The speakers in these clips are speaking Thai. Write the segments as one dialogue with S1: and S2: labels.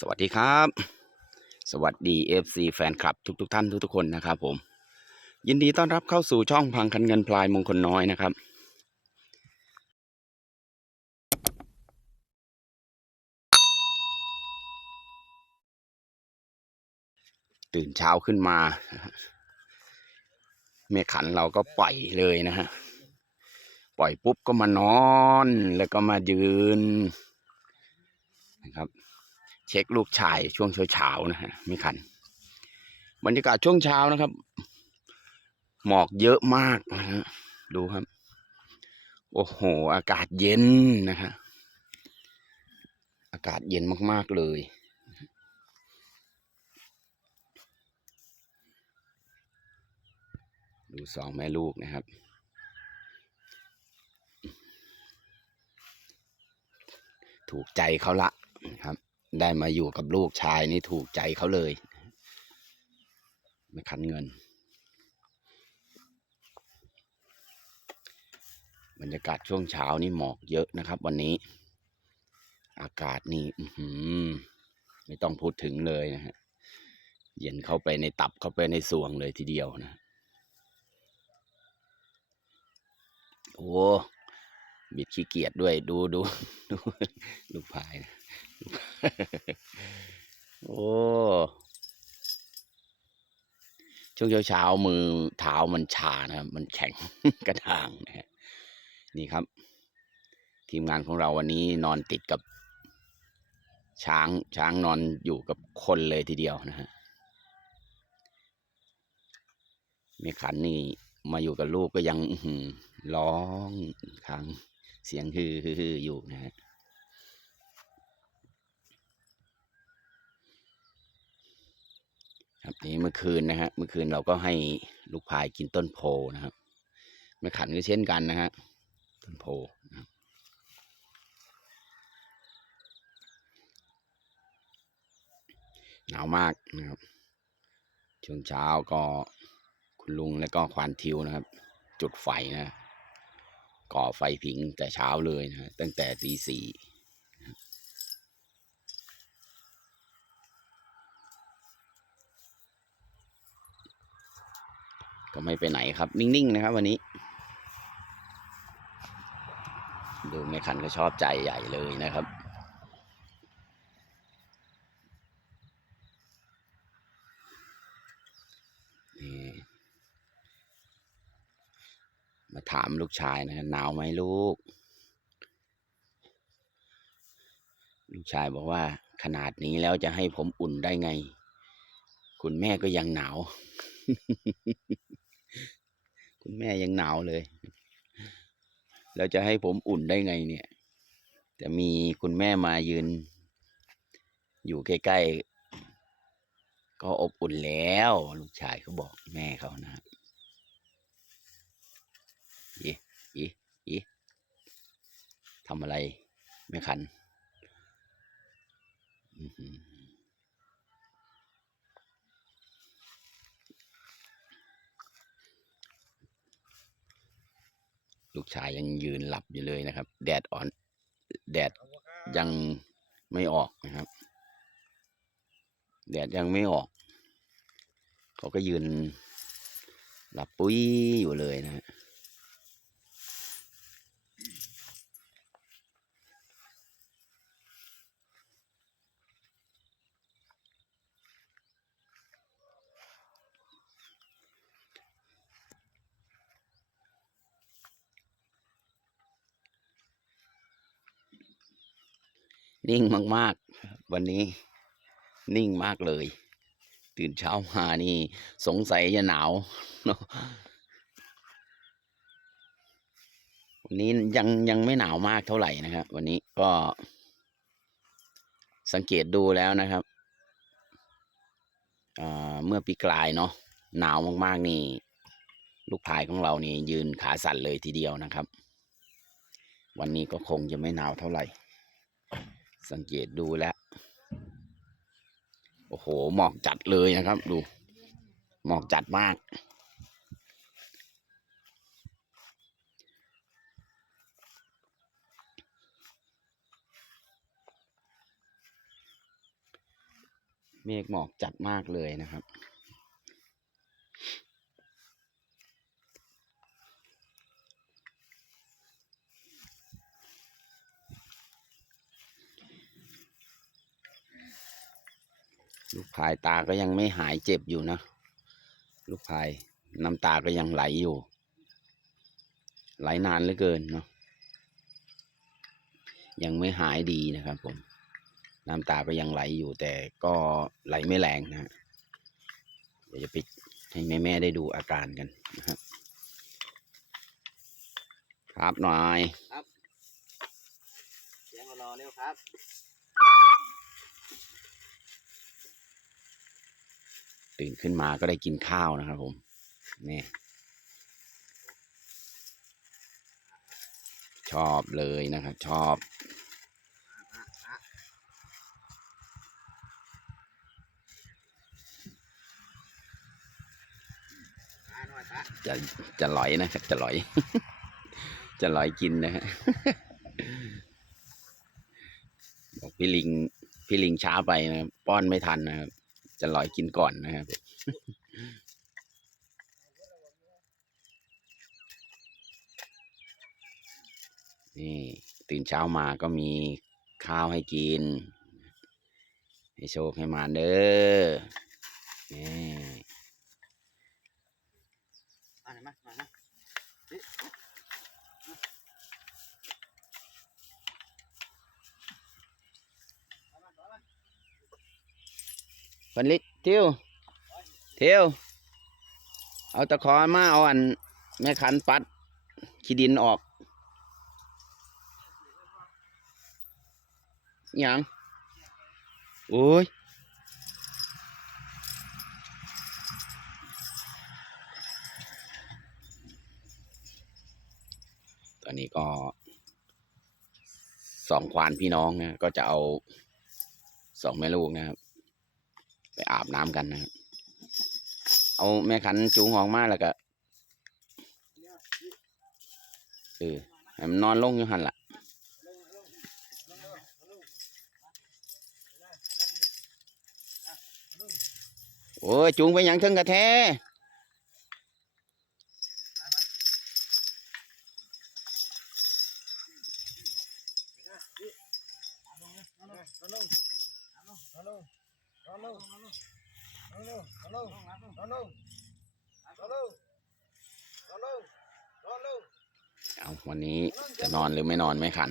S1: สวัสดีครับ สวัสดี FC แฟนคลับทุกๆทท่านทุกๆคนนะครับผม ยินดีต้อนรับเข้าสู่ช่องพังคันเงินพลายมงคลน้อยนะครับ ตื่นเช้าขึ้นมาเมขันเราก็ปล่อยเลยนะฮะปล่อยปุ๊บก็มานอนแล้วก็มายืนนะครับ เช็คลูกชายช่วงเช้าๆนะฮะไม่ขันบรรยากาศช่วงเช้านะครับ หมอกเยอะมากนะฮะดูครับ โอ้โห อากาศเย็นนะฮะอากาศเย็นมากๆเลย ดูสองแม่ลูกนะครับถูกใจเขาละนะครับ ได้มาอยู่กับลูกชายนี่ถูกใจเขาเลย ไม่คันเงิน บรรยากาศช่วงเช้านี่หมอกเยอะนะครับ วันนี้ อากาศนี่ไม่ต้องพูดถึงเลยนะฮะเย็นเข้าไปในตับเข้าไปในสวงเลยทีเดียวนะ โอ้ บิดขี้เกียจด้วยดูดูดูลูกพาย โอ้ช่วงเช้าๆมือเท้ามันชานะครับมันแข็งกระด้างนะฮะนี่ครับ ทีมงานของเราวันนี้นอนติดกับ ช้างช้างนอนอยู่กับคนเลยทีเดียวนะฮะเมขันนี่มาอยู่กับลูกก็ยังอื้อหือร้องทาง เสียงฮือฮือฮืออยู่นะฮะครับนี่เมื่อคืนนะฮะเมื่อคืนเราก็ให้ลูกพายกินต้นโพนะครับแม่ขันก็เช่นกันนะฮะต้นโพนะครับหนาวมากนะครับ ช่วงเช้าก็คุณลุงและก็ควานทิวนะครับ จุดไฟนะ ก่อไฟผิงแต่เช้าเลยนะฮะตั้งแต่ตีสี่ก็ไม่ไปไหนครับ นิ่ง ๆ นะครับ วันนี้ ดูแม่คันก็ชอบใจใหญ่เลยนะครับ ถามลูกชายนะหนาวไหมลูก ลูกชายบอกว่า ขนาดนี้แล้วจะให้ผมอุ่นได้ไง คุณแม่ก็ยังหนาว คุณแม่ยังหนาวเลย แล้วจะให้ผมอุ่นได้ไงเนี่ย แต่มีคุณแม่มายืน อยู่ใกล้ๆก็อบอุ่นแล้ว ลูกชายเขาบอกแม่เขานะอีอี ทำอะไรไม่คันอื้อหือลูกชายยังยืนหลับอยู่เลยนะครับ แดดอ่อน แดดยังไม่ออกนะครับ แดดยังไม่ออก เขาก็ยืนหลับปุ้ยอยู่เลยนะฮะ นิ่งมาก ๆ วันนี้นิ่งมากเลย ตื่นเช้ามานี่ สงสัยจะหนาวเนอะวันนี้ยังยังไม่หนาวมากเท่าไหร่นะครับ วันนี้ก็สังเกตดูแล้วนะครับอ่าเมื่อปีกลายเนาะหนาวมากๆนี่ ลูกพายของเรานี่ ยืนขาสั่นเลยทีเดียวนะครับ วันนี้ก็คงจะไม่หนาวเท่าไหร่ สังเกตดูแล้ว โอ้โห หมอกจัดเลยนะครับ ดู หมอกจัดมาก เมฆหมอกจัดมากเลยนะครับ ลูกพายตาก็ยังไม่หายเจ็บอยู่นะ ลูกพายน้ำตาก็ยังไหลอยู่ ไหลนานเหลือเกินเนาะยังไม่หายดีนะครับผม น้ำตาก็ยังไหลอยู่แต่ก็ไหลไม่แรงนะ เดี๋ยวจะไปให้แม่แม่ได้ดูอาการกันนะครับ ครับหน่อย
S2: เสียงรอเร็วครับ
S1: ตื่นขึ้นมาก็ได้กินข้าวนะครับผมนี่ชอบเลยนะครับ ชอบ จะจะลอยนะครับ จะลอย จะลอยกินนะฮะบอกพี่ลิงพี่ลิงช้าไปนะครับป้อนไม่ทันนะครับ จะลอยกินก่อนนะครับ นี่ตื่นเช้ามาก็มีข้าวให้กิน ให้โชคให้มาเด้อนี่
S2: มาหน่อยมามานะนี่
S1: พันลิตเที่ยวเที่ยวเอาตะขอมาเอาอันแม่ขันปัดขี้ดินออกหยังโอ้ยตอนนี้ก็สองควานพี่น้องนะก็จะเอาสองแม่ลูกนะครับ ไปอาบน้ำกันนะครับ เอาแม่ขันจูงออกมาแล้วก็เออให้มันนอนลงอยู่หันละโอ้ยจูงไปยังทึงกระแท เอาวันนี้จะนอนหรือไม่นอนไม่ขัน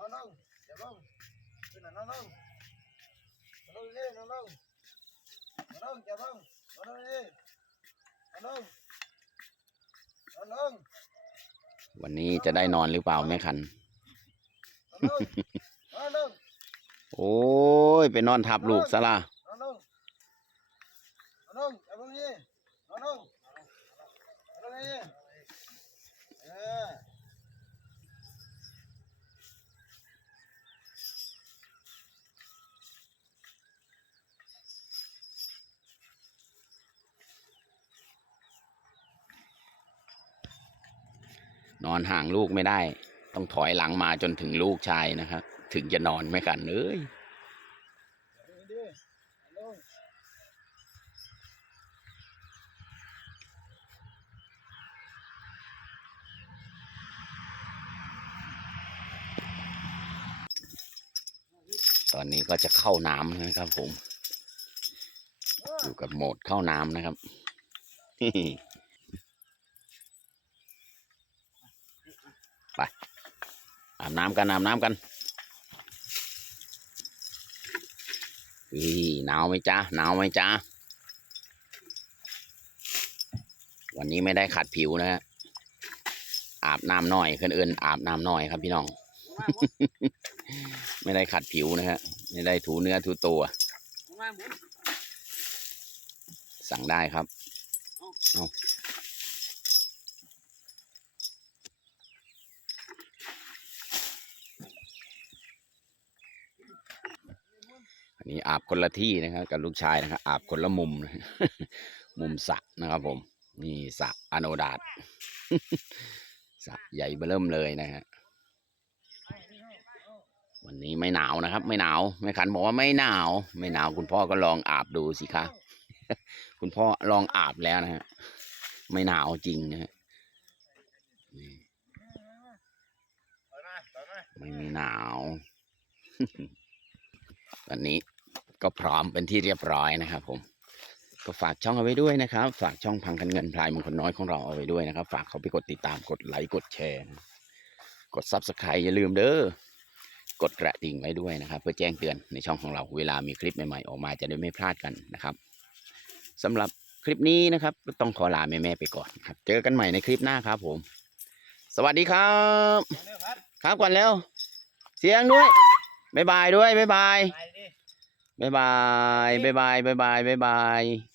S2: รับมารับมารับมานี่
S1: วันนี้จะได้นอนหรือเปล่าแม่ขันโอ้ยไปนอนทับลูกซะละนอน นอนห่างลูกไม่ได้ ต้องถอยหลังมาจนถึงลูกชายนะครับ ถึงจะนอนแม่ขันเอ้ยตอนนี้ก็จะเข้าน้ำนะครับผม อยู่กับโหมดเข้าน้ำนะครับ ไปอาบน้ำกันอาบน้ำกันอีหนาวไหมจ๊ะหนาวไหมจ๊ะวันนี้ไม่ได้ขัดผิวนะฮะอาบน้ำหน่อยคนอื่นอาบน้ำหน่อยครับพี่น้อง ไม่ได้ขัดผิวนะฮะไม่ได้ถูเนื้อถูตัว สั่งได้ครับ
S2: เอา
S1: เอา นี่อาบคนละที่นะครับ กับลูกชายนะครับ อาบคนละมุมนะมุมสระนะครับผม นี่สระอโนดาตสระใหญ่เบ้อเริ่มเลยนะฮะวันนี้ไม่หนาวนะครับ ไม่หนาวแม่ขันบอกว่าไม่หนาว ไม่หนาวคุณพ่อก็ลองอาบดูสิคะคุณพ่อลองอาบแล้วนะฮะไม่หนาวจริงนะฮะไม่มีหนาว วันนี้ ก็พร้อมเป็นที่เรียบร้อยนะครับ ผม ก็ฝากช่องเอาไว้ด้วยนะครับ ฝากช่องพังกันเงินพลายมงคลน้อยของเราเอาไว้ด้วยนะครับ ฝากเขาไปกดติดตามกดไลค์กดแชร์ กดซับสไครต์อย่าลืมเด้อกดกระดิ่งไว้ด้วยนะครับ เพื่อแจ้งเตือนในช่องของเราเวลามีคลิปใหม่ๆออกมาจะได้ไม่พลาดกันนะครับสำหรับคลิปนี้นะครับต้องขอลาแม่ๆไปก่อนครับ เจอกันใหม่ในคลิปหน้าครับ ผม สวัสดีครับ
S2: ครับ
S1: ก่อนเร็วเสียงด้วยบ๊ายบายด้วยบ๊ายบาย บ๊ายบายบ๊ายบายบ๊ายบายบ๊ายบาย